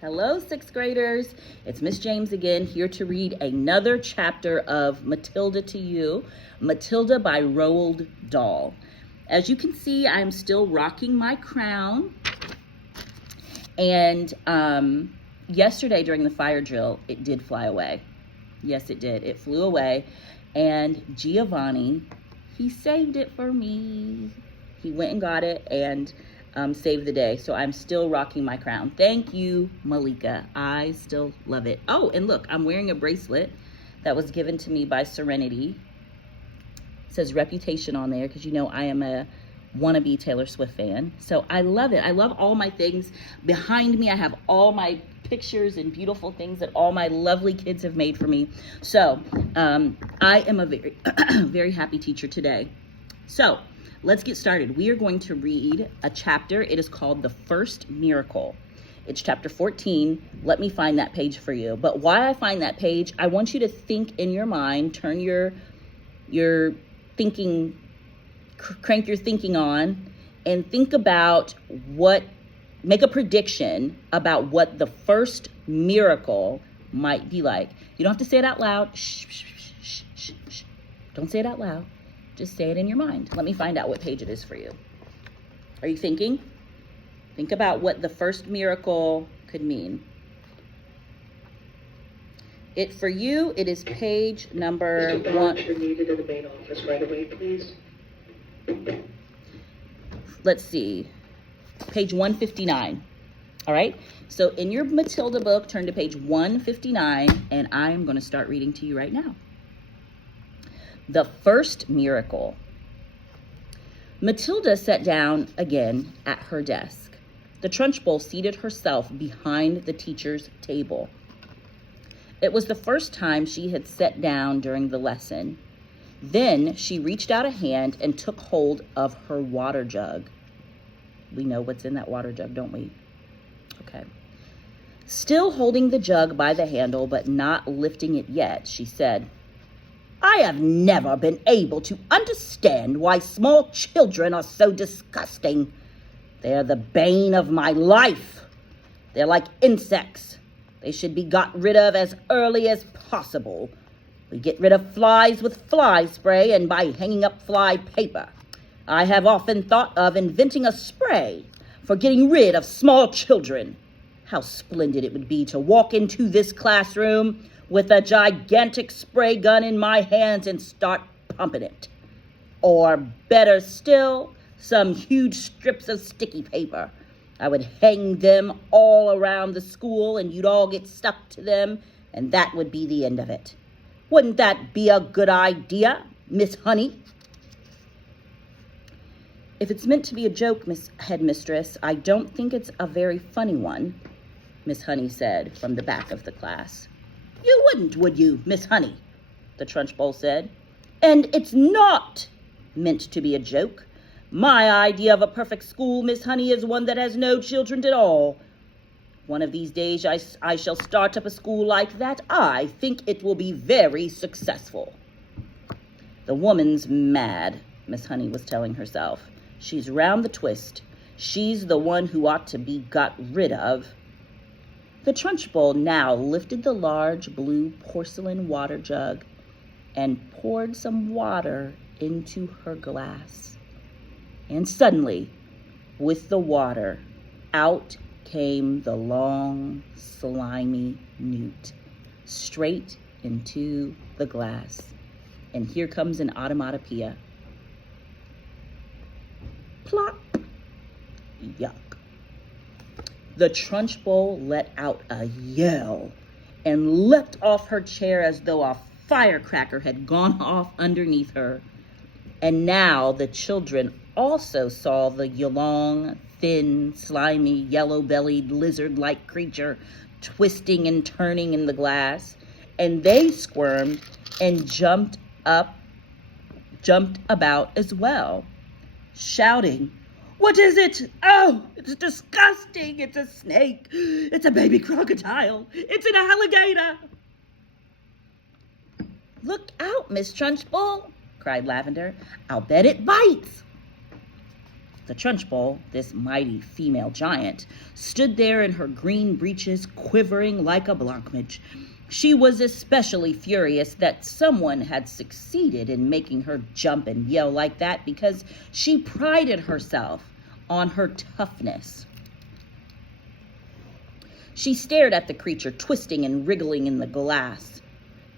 Hello, sixth graders. It's Miss James again, here to read another chapter of Matilda to you. Matilda by Roald Dahl. As you can see, I'm still rocking my crown. And yesterday during the fire drill, it did fly away. Yes, it did. It flew away. And Giovanni, he saved it for me. He went and got it and saved the day. So I'm still rocking my crown. Thank you, Malika. I still love it. Oh, and look, I'm wearing a bracelet that was given to me by Serenity. It says Reputation on there because you know I am a wannabe Taylor Swift fan. So I love it. I love all my things. Behind me, I have all my pictures and beautiful things that all my lovely kids have made for me. So I am a very, very happy teacher today. So let's get started. We are going to read a chapter. It is called The First Miracle. It's chapter 14. Let me find that page for you. But while I find that page, I want you to think in your mind, turn your thinking, crank your thinking on, and think about make a prediction about what the first miracle might be like. You don't have to say it out loud. Shh, shh, shh, shh, shh, shh. Don't say it out loud. Just say it in your mind. Let me find out what page it is for you. Are you thinking? Think about what the first miracle could mean. For you, it is page number Mr. one. You're needed in the main office right away, please. Let's see. Page 159. All right. So in your Matilda book, turn to page 159, and I'm going to start reading to you right now. The First Miracle. Matilda sat down again at her desk. The Trunchbull seated herself behind the teacher's table. It was the first time she had sat down during the lesson. Then she reached out a hand and took hold of her water jug. We know what's in that water jug, don't we? Okay. Still holding the jug by the handle, but not lifting it yet, she said, "I have never been able to understand why small children are so disgusting. They're the bane of my life. They're like insects. They should be got rid of as early as possible. We get rid of flies with fly spray and by hanging up fly paper. I have often thought of inventing a spray for getting rid of small children. How splendid it would be to walk into this classroom with a gigantic spray gun in my hands and start pumping it. Or better still, some huge strips of sticky paper. I would hang them all around the school and you'd all get stuck to them, and that would be the end of it. Wouldn't that be a good idea, Miss Honey?" "If it's meant to be a joke, Miss Headmistress, I don't think it's a very funny one," Miss Honey said from the back of the class. "You wouldn't, would you, Miss Honey?" the Trunchbull said. "And it's not meant to be a joke. My idea of a perfect school, Miss Honey, is one that has no children at all. One of these days I shall start up a school like that. I think it will be very successful." "The woman's mad," Miss Honey was telling herself. "She's round the twist. She's the one who ought to be got rid of." The Trunchbull now lifted the large blue porcelain water jug and poured some water into her glass. And suddenly, with the water, out came the long, slimy newt, straight into the glass. And here comes an automatopoeia. Plop. Yuck. The Trunchbull let out a yell and leapt off her chair as though a firecracker had gone off underneath her. And now the children also saw the long, thin, slimy, yellow-bellied, lizard-like creature twisting and turning in the glass, and they squirmed and jumped about as well, shouting, "What is it? Oh, it's disgusting. It's a snake. It's a baby crocodile. It's an alligator." "Look out, Miss Trunchbull," cried Lavender. "I'll bet it bites." The Trunchbull, this mighty female giant, stood there in her green breeches, quivering like a blancmange. She was especially furious that someone had succeeded in making her jump and yell like that, because she prided herself on her toughness. She stared at the creature, twisting and wriggling in the glass.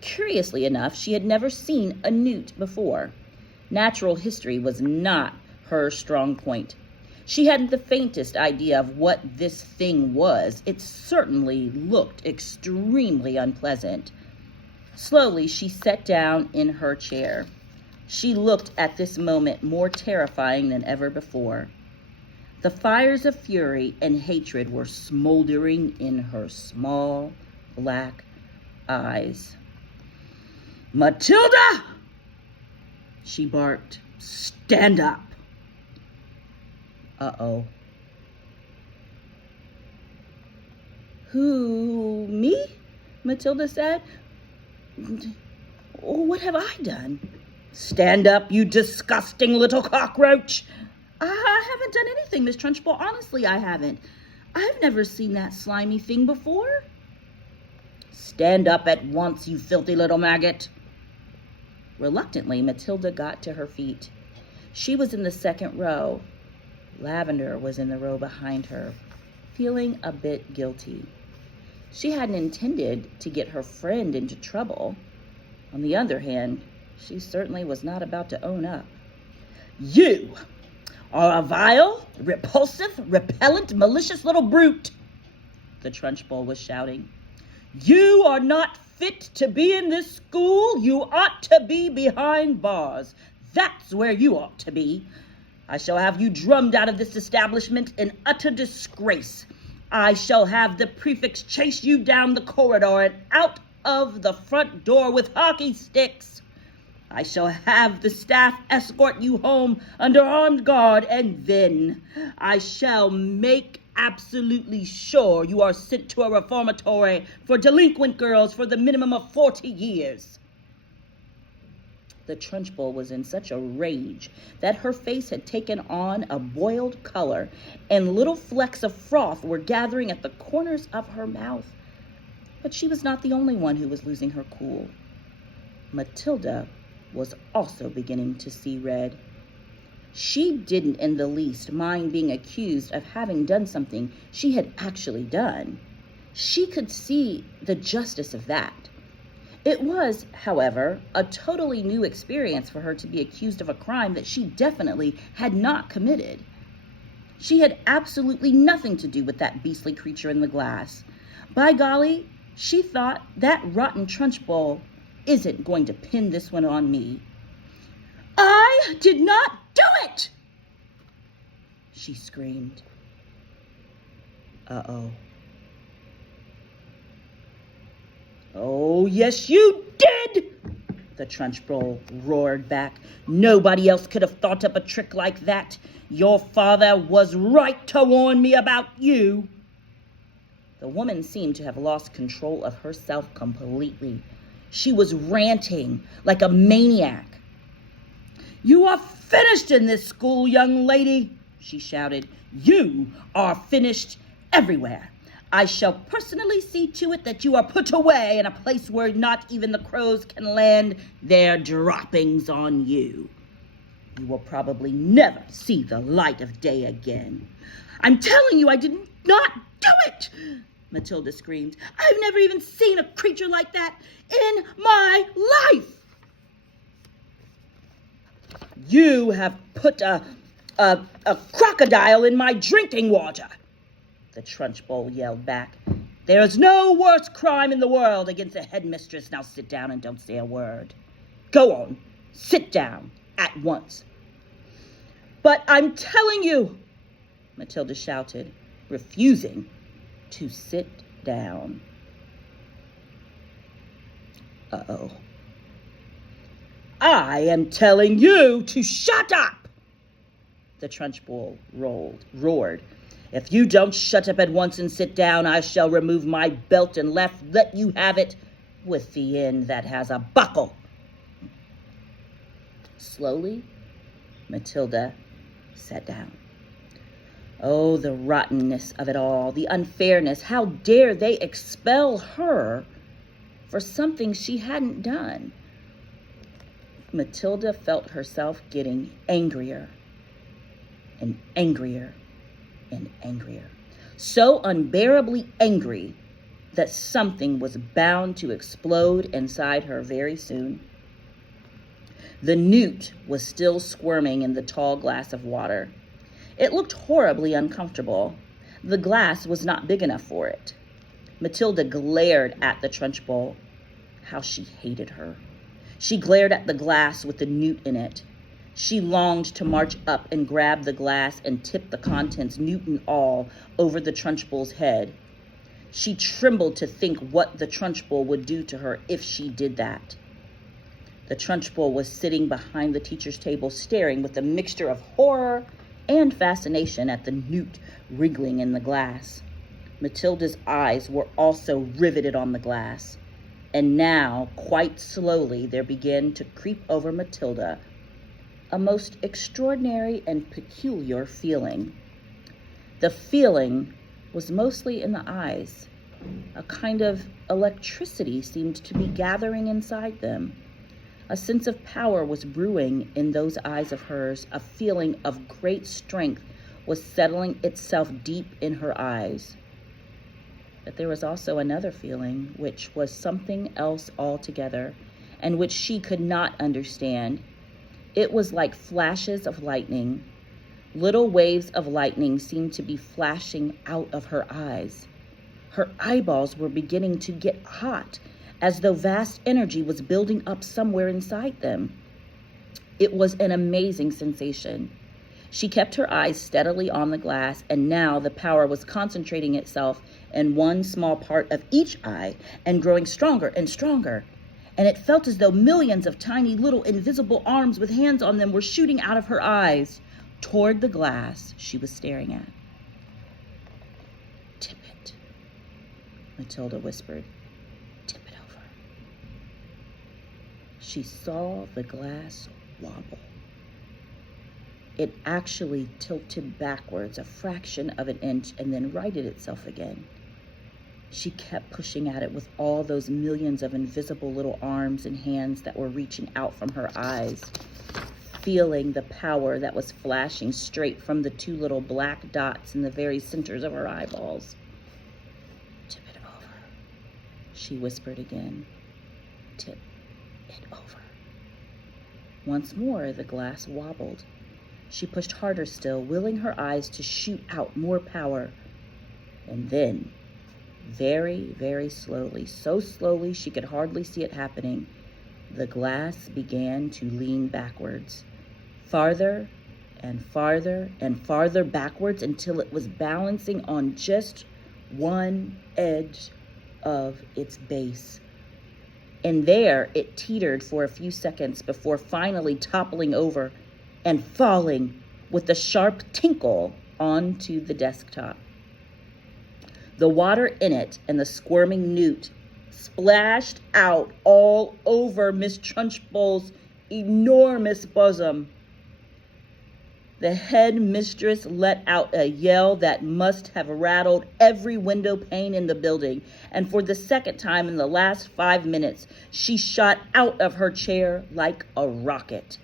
Curiously enough, she had never seen a newt before. Natural history was not her strong point. She hadn't the faintest idea of what this thing was. It certainly looked extremely unpleasant. Slowly, she sat down in her chair. She looked at this moment more terrifying than ever before. The fires of fury and hatred were smoldering in her small, black eyes. "Matilda!" she barked. "Stand up." Uh-oh. "Who, me?" Matilda said. "What have I done?" "Stand up, you disgusting little cockroach." "I haven't done anything, Miss Trunchbull. Honestly, I haven't. I've never seen that slimy thing before." "Stand up at once, you filthy little maggot." Reluctantly, Matilda got to her feet. She was in the second row. Lavender was in the row behind her, feeling a bit guilty. She hadn't intended to get her friend into trouble. On the other hand, she certainly was not about to own up. "You are a vile, repulsive, repellent, malicious little brute," the Trunchbull was shouting. "You are not fit to be in this school. You ought to be behind bars. That's where you ought to be. I shall have you drummed out of this establishment in utter disgrace. I shall have the prefects chase you down the corridor and out of the front door with hockey sticks. I shall have the staff escort you home under armed guard, and then I shall make absolutely sure you are sent to a reformatory for delinquent girls for the minimum of 40 years. The Trunchbull was in such a rage that her face had taken on a boiled color, and little flecks of froth were gathering at the corners of her mouth. But she was not the only one who was losing her cool. Matilda was also beginning to see red. She didn't in the least mind being accused of having done something she had actually done. She could see the justice of that. It was, however, a totally new experience for her to be accused of a crime that she definitely had not committed. She had absolutely nothing to do with that beastly creature in the glass. By golly, she thought that rotten Trunchbull isn't going to pin this one on me. "I did not do it!" she screamed. Uh-oh. "Oh, yes, you did!" the Trunchbull roared back. "Nobody else could have thought up a trick like that. Your father was right to warn me about you." The woman seemed to have lost control of herself completely. She was ranting like a maniac. "You are finished in this school, young lady," she shouted. "You are finished everywhere. I shall personally see to it that you are put away in a place where not even the crows can land their droppings on you. You will probably never see the light of day again." "I'm telling you I did not do it!" Matilda screamed. "I've never even seen a creature like that in my life." "You have put a crocodile in my drinking water," the Trunchbull yelled back. "There is no worse crime in the world against a headmistress. Now sit down and don't say a word. Go on, sit down at once." "But I'm telling you," Matilda shouted, refusing to sit down. Uh-oh. "I am telling you to shut up," the Trunchbull roared. "If you don't shut up at once and sit down, I shall remove my belt and let you have it with the end that has a buckle." Slowly, Matilda sat down. Oh, the rottenness of it all, the unfairness. How dare they expel her for something she hadn't done? Matilda felt herself getting angrier and angrier and angrier. So unbearably angry that something was bound to explode inside her very soon. The newt was still squirming in the tall glass of water. It looked horribly uncomfortable. The glass was not big enough for it. Matilda glared at the Trunchbull. How she hated her. She glared at the glass with the newt in it. She longed to march up and grab the glass and tip the contents, newt and all, over the Trunchbull's head. She trembled to think what the Trunchbull would do to her if she did that. The Trunchbull was sitting behind the teacher's table, staring with a mixture of horror and fascination at the newt wriggling in the glass. Matilda's eyes were also riveted on the glass, and now, quite slowly, there began to creep over Matilda a most extraordinary and peculiar feeling. The feeling was mostly in the eyes. A kind of electricity seemed to be gathering inside them. A sense of power was brewing in those eyes of hers. A feeling of great strength was settling itself deep in her eyes. But there was also another feeling, which was something else altogether, and which she could not understand. It was like flashes of lightning. Little waves of lightning seemed to be flashing out of her eyes. Her eyeballs were beginning to get hot, as though vast energy was building up somewhere inside them. It was an amazing sensation. She kept her eyes steadily on the glass, and now the power was concentrating itself in one small part of each eye and growing stronger and stronger. And it felt as though millions of tiny little invisible arms with hands on them were shooting out of her eyes toward the glass she was staring at. "Tip it," Matilda whispered. "Tip it over." She saw the glass wobble. It actually tilted backwards a fraction of an inch and then righted itself again. She kept pushing at it with all those millions of invisible little arms and hands that were reaching out from her eyes, feeling the power that was flashing straight from the two little black dots in the very centers of her eyeballs. "Tip it over," she whispered again. "Tip it over." Once more, the glass wobbled. She pushed harder still, willing her eyes to shoot out more power. And then, very, very slowly, so slowly she could hardly see it happening, the glass began to lean backwards, farther and farther and farther backwards until it was balancing on just one edge of its base. And there it teetered for a few seconds before finally toppling over and falling with a sharp tinkle onto the desktop. The water in it and the squirming newt splashed out all over Miss Trunchbull's enormous bosom. The head mistress let out a yell that must have rattled every window pane in the building, and for the second time in the last 5 minutes, she shot out of her chair like a rocket.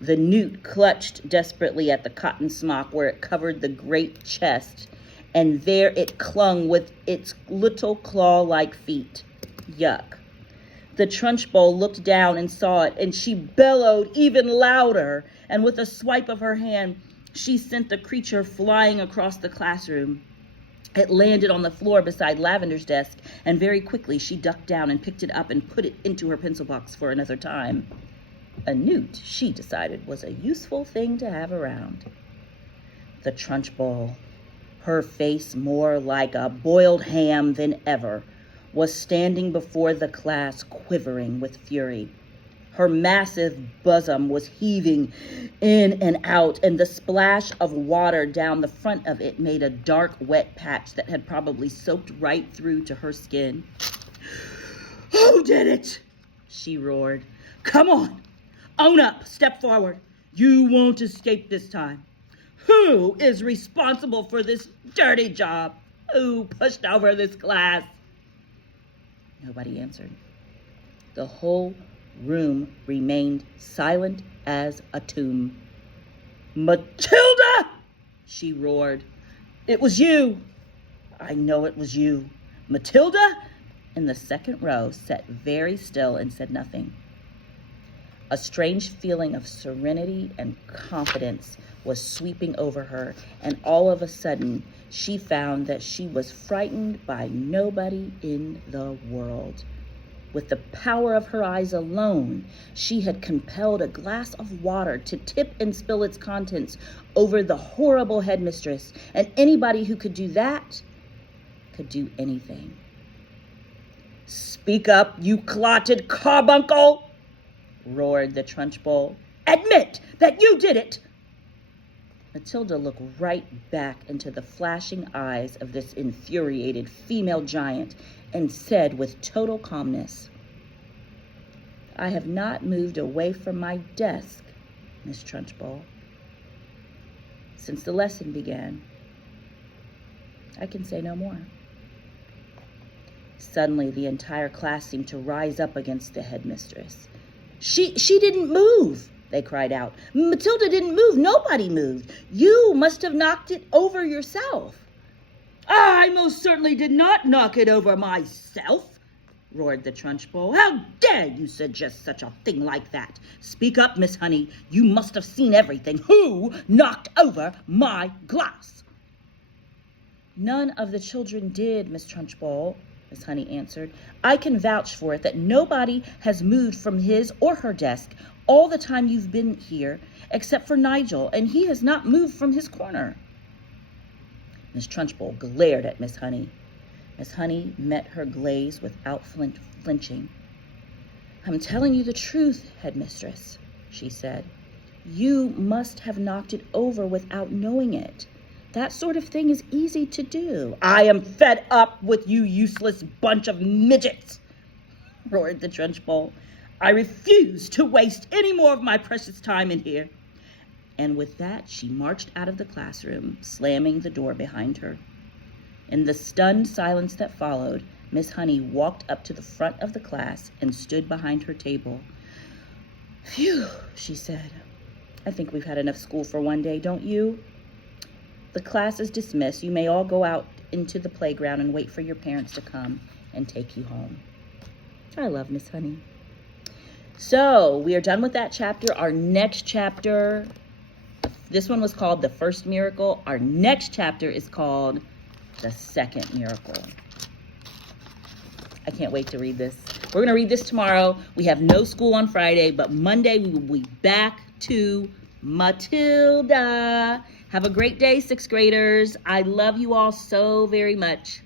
The newt clutched desperately at the cotton smock where it covered the great chest, and there it clung with its little claw-like feet. Yuck. The Trunchbull looked down and saw it, and she bellowed even louder, and with a swipe of her hand, she sent the creature flying across the classroom. It landed on the floor beside Lavender's desk, and very quickly she ducked down and picked it up and put it into her pencil box for another time. A newt, she decided, was a useful thing to have around. The Trunchbull, her face more like a boiled ham than ever, was standing before the class, quivering with fury. Her massive bosom was heaving in and out, and the splash of water down the front of it made a dark, wet patch that had probably soaked right through to her skin. "Who did it?" she roared. "Come on, own up, step forward. You won't escape this time. Who is responsible for this dirty job? Who pushed over this class? Nobody answered. The whole room remained silent as a tomb. "Matilda!" she roared. "It was you. I know it was you." Matilda, in the second row, sat very still and said nothing. A strange feeling of serenity and confidence was sweeping over her, and all of a sudden, she found that she was frightened by nobody in the world. With the power of her eyes alone, she had compelled a glass of water to tip and spill its contents over the horrible headmistress, and anybody who could do that could do anything. "Speak up, you clotted carbuncle!" roared the Trunchbull. "Admit that you did it!" Matilda looked right back into the flashing eyes of this infuriated female giant and said with total calmness, "I have not moved away from my desk, Miss Trunchbull, since the lesson began. I can say no more." Suddenly, the entire class seemed to rise up against the headmistress. She didn't move," they cried out. "Matilda didn't move. Nobody moved. You must have knocked it over yourself." "I most certainly did not knock it over myself," roared the Trunchbull. "How dare you suggest such a thing like that? Speak up, Miss Honey. You must have seen everything. Who knocked over my glass?" "None of the children did, Miss Trunchbull," Miss Honey answered. "I can vouch for it that nobody has moved from his or her desk all the time you've been here, except for Nigel, and he has not moved from his corner." Miss Trunchbull glared at Miss Honey. Miss Honey met her gaze without flinching. "I'm telling you the truth, headmistress," she said. "You must have knocked it over without knowing it. That sort of thing is easy to do." "I am fed up with you useless bunch of midgets," roared the Trunchbull. "I refuse to waste any more of my precious time in here." And with that, she marched out of the classroom, slamming the door behind her. In the stunned silence that followed, Miss Honey walked up to the front of the class and stood behind her table. "Phew," she said. "I think we've had enough school for one day, don't you? The class is dismissed. You may all go out into the playground and wait for your parents to come and take you home." I love Miss Honey. So we are done with that chapter. Our next chapter, this one was called The First Miracle. Our next chapter is called The Second Miracle. I can't wait to read this. We're going to read this tomorrow. We have no school on Friday, but Monday we will be back to Matilda. Have a great day, 6th graders. I love you all so very much.